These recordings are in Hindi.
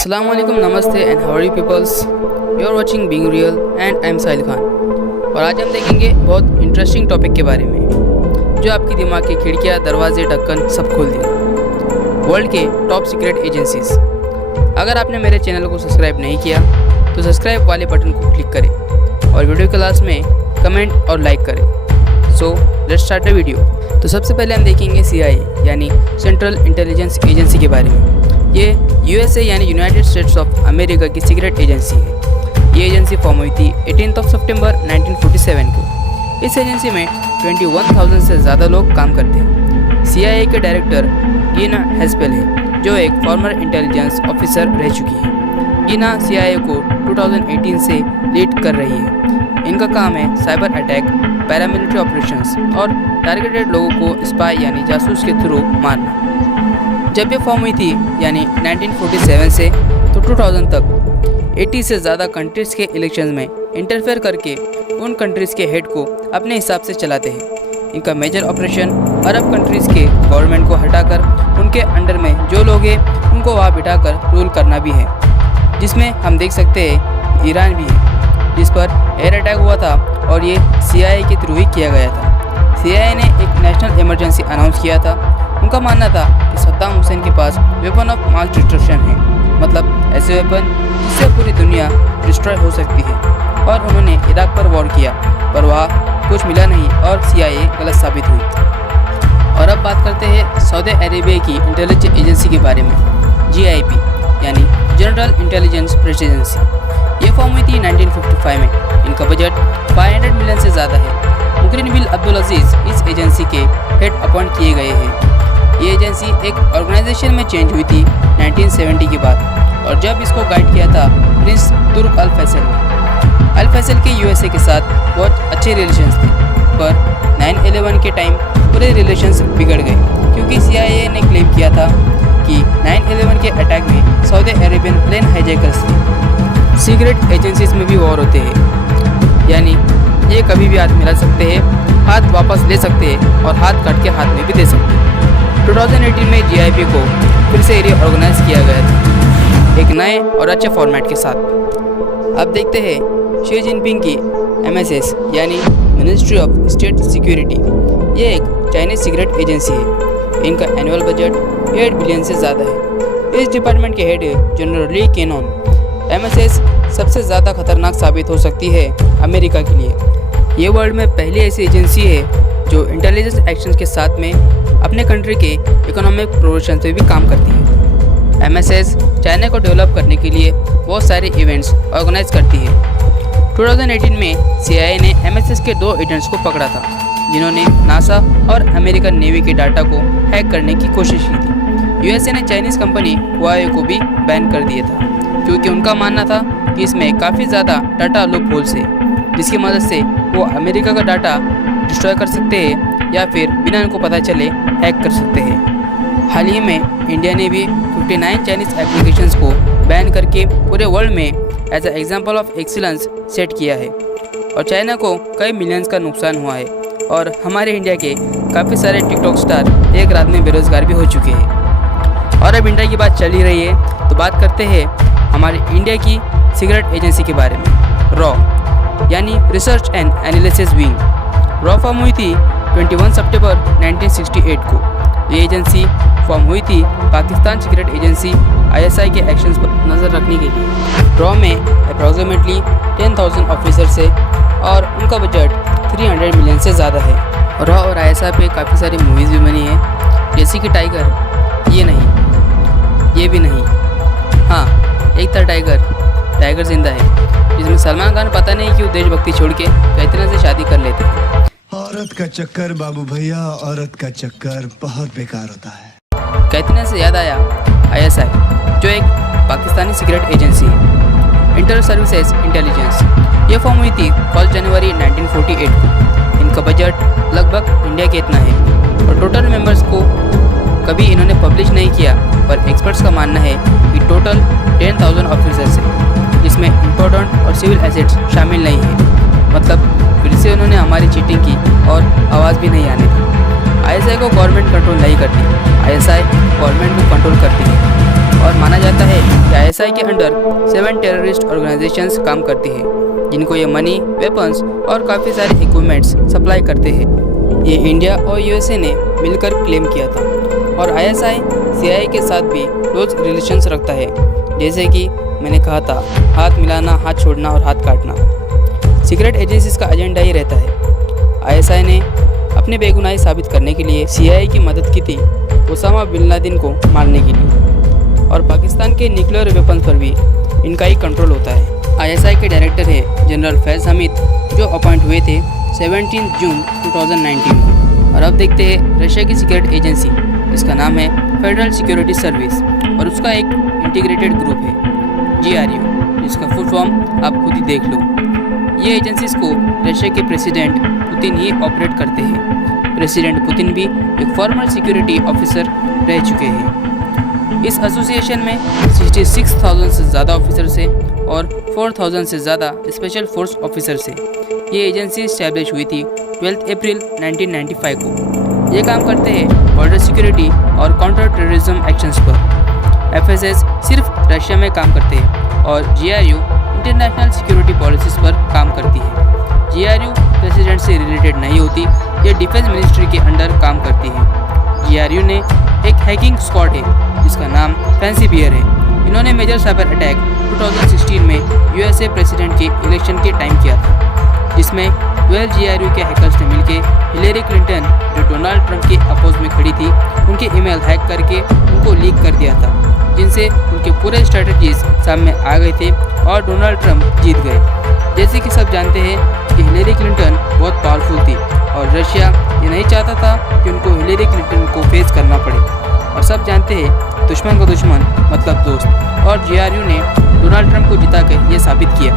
अस्सलामुअलैकुम, नमस्ते and how are you peoples. You are watching being real and I am Sahil Khan. और आज हम देखेंगे बहुत इंटरेस्टिंग टॉपिक के बारे में जो आपके दिमाग की खिड़कियाँ, दरवाजे, ढक्कन सब खोल देंगे। वर्ल्ड के टॉप सीक्रेट एजेंसीज। अगर आपने मेरे चैनल को सब्सक्राइब नहीं किया तो सब्सक्राइब वाले बटन को क्लिक करें और वीडियो के लास्ट में कमेंट और लाइक करें। So let's start the video. तो सबसे पहले हम देखेंगे CIA यानी सेंट्रल इंटेलिजेंस एजेंसी के बारे में। ये USA यानी यूनाइटेड स्टेट्स ऑफ अमेरिका की सीक्रेट एजेंसी है। ये एजेंसी फॉर्म हुई थी 18 सितंबर 1947 को। इस एजेंसी में 21,000 से ज़्यादा लोग काम करते हैं। CIA के डायरेक्टर गिना हैस्पेल है जो एक फॉर्मर इंटेलिजेंस ऑफिसर रह चुकी है। गिना CIA को 2018 से लीड कर रही है। इनका काम है साइबर अटैक, पैरामिलिट्री ऑपरेशंस और टारगेटेड लोगों को स्पाई यानी जासूस के थ्रू मारना। जब ये फॉर्म हुई थी यानी 1947 से तो 2000 तक 80 से ज़्यादा कंट्रीज़ के इलेक्शंस में इंटरफेयर करके उन कंट्रीज़ के हेड को अपने हिसाब से चलाते हैं। इनका मेजर ऑपरेशन अरब कंट्रीज़ के गवर्नमेंट को हटाकर उनके अंडर में जो लोग हैं उनको वहाँ बिठाकर रूल करना भी है, जिसमें हम देख सकते हैं ईरान भी है, जिस पर एयर अटैक हुआ था और ये CIA के थ्रू ही किया गया था। CIA ने एक नेशनल इमरजेंसी अनाउंस किया था। उनका मानना था कि सद्दाम हुसैन के पास वेपन ऑफ मास डिस्ट्रक्शन है, मतलब ऐसे वेपन जिससे पूरी दुनिया डिस्ट्रॉय हो सकती है। और उन्होंने इराक पर वॉर किया पर वहाँ कुछ मिला नहीं और CIA गलत साबित हुई। और अब बात करते हैं सऊदी अरेबिया की इंटेलिजेंस एजेंसी के बारे में। GIP यानी जनरल इंटेलिजेंस प्रेसिडेंसी। ये फॉर्म हुई थी 1955 में। इनका बजट 500 मिलियन से ज़्यादा है। मुकरिन बिन अब्दुल अजीज़ इस एजेंसी के हेड अपॉइंट किए गए हैं। ये एजेंसी एक ऑर्गेनाइजेशन में चेंज हुई थी 1970 के बाद, और जब इसको गाइड किया था प्रिंस तुर्क अल फैसल ने। अल फैसल के USA के साथ बहुत अच्छे रिलेशंस थे, पर 9/11 के टाइम पूरे रिलेशंस बिगड़ गए क्योंकि CIA ने क्लेम किया था कि 9/11 के अटैक में सऊदी अरेबियन प्लेन हाईजैकर्स थे। सीक्रेट एजेंसीज में भी वॉर होते हैं, यानी ये कभी भी हाथ मिला सकते हैं, हाथ वापस ले सकते हैं और हाथ काट के हाथ में भी दे सकते हैं। 2018 में GIP को फिर से रीऑर्गेनाइज किया गया था एक नए और अच्छे फॉर्मेट के साथ। अब देखते हैं शी जिनपिंग की MSS यानी मिनिस्ट्री ऑफ स्टेट सिक्योरिटी। ये एक चाइनीज सीक्रेट एजेंसी है। इनका एनुअल बजट 8 बिलियन से ज़्यादा है। इस डिपार्टमेंट के हेड है जनरल ली केनॉन। MSS सबसे ज़्यादा खतरनाक साबित हो सकती है अमेरिका के लिए। ये वर्ल्ड में पहली ऐसी एजेंसी है जो इंटेलिजेंस एक्शंस के साथ में अपने कंट्री के इकोनॉमिक प्रोमोशन पे भी काम करती है। MSS चाइना को डेवलप करने के लिए बहुत सारे इवेंट्स ऑर्गेनाइज करती है। 2018 में CIA ने MSS के 2 एजेंट्स को पकड़ा था जिन्होंने नासा और अमेरिकन नेवी के डाटा को हैक करने की कोशिश की थी। USA ने चाइनीज़ कंपनी हुआवे को भी बैन कर दिया था क्योंकि उनका मानना था कि इसमें काफ़ी ज़्यादा डाटा लूप होल्स है, जिसकी मदद से वो अमेरिका का डाटा डिस्ट्रॉय कर सकते हैं या फिर बिना उनको पता चले हैक कर सकते हैं। हाल ही में इंडिया ने भी 59 चाइनीज़ एप्लीकेशंस को बैन करके पूरे वर्ल्ड में as a example of excellence set किया है, और चाइना को कई मिलियंस का नुकसान हुआ है। और हमारे इंडिया के काफ़ी सारे टिकटॉक स्टार एक रात में बेरोजगार भी हो चुके हैं। और अब इंडिया की बात चल ही रही है तो बात करते हैं हमारे इंडिया की सीक्रेट एजेंसी के बारे में। रॉ यानी research and analysis wing. Raw form हुई थी 21 सितंबर 1968 को। ये एजेंसी फॉर्म हुई थी पाकिस्तान सीक्रेट एजेंसी ISI के एक्शंस पर नज़र रखने के लिए। रॉ में अप्रॉक्सीमेटली 10,000 ऑफिसर्स है और उनका बजट 300 मिलियन से ज़्यादा है। रॉ और ISI पे काफ़ी सारी मूवीज़ भी बनी है, जैसे कि टाइगर। ये नहीं, ये भी नहीं, हाँ एक था टाइगर जिंदा है, जिसमें सलमान खान पता नहीं क्यों देशभक्ति छोड़ के कैटरीना से शादी कर लेते हैं। औरत का चक्कर बाबू भैया, औरत का चक्कर बहुत बेकार होता है। कैटरीना से याद आया ISI जो एक पाकिस्तानी सीक्रेट एजेंसी है, इंटर सर्विसेज इंटेलिजेंस। ये फॉर्म हुई थी 1 जनवरी 1948 को। इनका बजट लगभग इंडिया के इतना है और टोटल मेंबर्स को कभी इन्होंने पब्लिश नहीं किया, पर एक्सपर्ट्स का मानना है कि टोटल 10,000 ऑफिसर्स हैं, जिसमें इम्पोर्टेंट और सिविल एसेट्स शामिल नहीं है। मतलब फिर से उन्होंने हमारी चीटिंग की और आवाज़ भी नहीं आने दी। ISI को गवर्नमेंट कंट्रोल नहीं करती, ISI गवर्नमेंट को कंट्रोल करती है। और माना जाता है कि आईएसआई के अंडर 7 टेररिस्ट ऑर्गेनाइजेशंस काम करती है, जिनको ये मनी, वेपन्स और काफ़ी सारे इक्विपमेंट्स सप्लाई करते हैं। ये इंडिया और यूएसए ने मिलकर क्लेम किया था और आईएसआई सीआईए के साथ भी क्लोज रिलेशंस रखता है। जैसे कि मैंने कहा था, हाथ मिलाना, हाथ छोड़ना और हाथ काटना। सीक्रेट एजेंसीज का एजेंडा ही रहता है। आईएसआई ने अपने बेगुनाही साबित करने के लिए सीआईए की मदद की थी ओसामा बिन लादेन को मारने के लिए, और पाकिस्तान के न्यूक्लियर वेपन्स पर भी इनका ही कंट्रोल होता है। आईएसआई के डायरेक्टर है जनरल फैज़ हमीद, जो अपॉइंट हुए थे 17 जून 2019 को। और अब देखते हैं रशिया की सीक्रेट एजेंसी, जिसका नाम है फेडरल सिक्योरिटी सर्विस, और उसका एक इंटीग्रेटेड ग्रुप है GRU, जिसका फुल फॉर्म आप खुद ही देख लो। ये एजेंसीज को रशिया के प्रेसिडेंट पुतिन ही ऑपरेट करते हैं। प्रेसिडेंट पुतिन भी एक फॉर्मर सिक्योरिटी ऑफिसर रह चुके हैं। इस एसोसिएशन में 66,000 से ज़्यादा ऑफिसर्स हैं और 4,000 से ज़्यादा स्पेशल फोर्स ऑफिसर्स हैं। ये एजेंसी इस्टेब्लिश हुई थी 12 अप्रैल 1995 को। ये काम करते हैं बॉर्डर सिक्योरिटी और काउंटर टेररिज्म एक्शंस पर। FSS सिर्फ रशिया में काम करते हैं और GRU इंटरनेशनल सिक्योरिटी पॉलिसीज़ पर काम करती है। GRU प्रेसिडेंट से रिलेटेड नहीं होती, ये डिफेंस मिनिस्ट्री के अंडर काम करती है। GRU ने एक हैकिंग स्क्वाड है जिसका नाम फैंसी बियर है। इन्होंने मेजर साइबर अटैक 2016 में USA प्रेसिडेंट के इलेक्शन के टाइम किया था, जिसमें 12 GRU के हैकर्स ने मिलकर हिलेरी क्लिंटन, जो डोनाल्ड ट्रंप के अपोज में खड़ी थी, उनके ईमेल हैक करके उनको लीक कर दिया था, जिनसे उनके पूरे स्ट्रेटजीज सामने आ गए थे और डोनाल्ड ट्रंप जीत गए। जैसे कि सब जानते हैं कि हिलेरी क्लिंटन बहुत पावरफुल थी और रशिया ये नहीं चाहता था कि उनको हिलेरी क्लिंटन को फेस करना पड़े। और सब जानते हैं दुश्मन का दुश्मन मतलब दोस्त, और GRU ने डोनाल्ड ट्रंप को जिताकर ये साबित किया।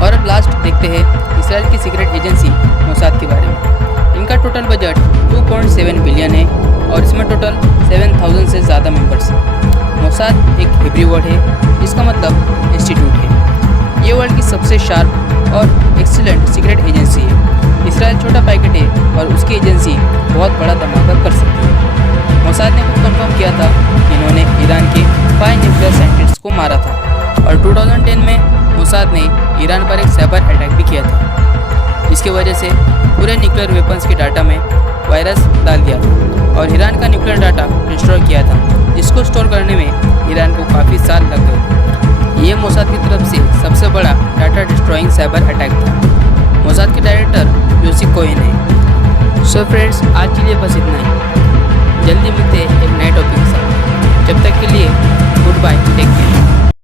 और अब लास्ट देखते हैं इसराइल की सीक्रेट एजेंसी मोसाद के बारे में। इनका टोटल बजट 2.7 बिलियन है और इसमें टोटल 7,000 से ज़्यादा मेंबर्स हैं। मोसाद एक हिब्रू वर्ड है जिसका मतलब इंस्टीट्यूट है। ये वर्ल्ड की सबसे शार्प और एक्सीलेंट सीक्रेट एजेंसी है। इसराइल छोटा पैकेट है और उसकी एजेंसी बहुत बड़ा धमाका कर सकती है। मोसाद ने खुद कंफर्म किया था कि इन्होंने ईरान के 5 न्यूक्लियर साइंटिस्ट्स को मारा था और 2010 में मोसाद ने ईरान पर एक साइबर अटैक भी किया था, जिसकी वजह से पूरे न्यूक्लियर वेपन्स के डाटा में वायरस डाल दिया था और ईरान का न्यूक्लियर डाटा डिस्ट्रॉय किया था, जिसको स्टोर करने में ईरान को काफ़ी साल लग गए। ये मोसाद की तरफ से सबसे बड़ा डाटा डिस्ट्रॉइंग साइबर अटैक था। मोसाद के डायरेक्टर योसी कोहेन है। सो फ्रेंड्स, आज के लिए बस इतना ही। जल्दी मिलते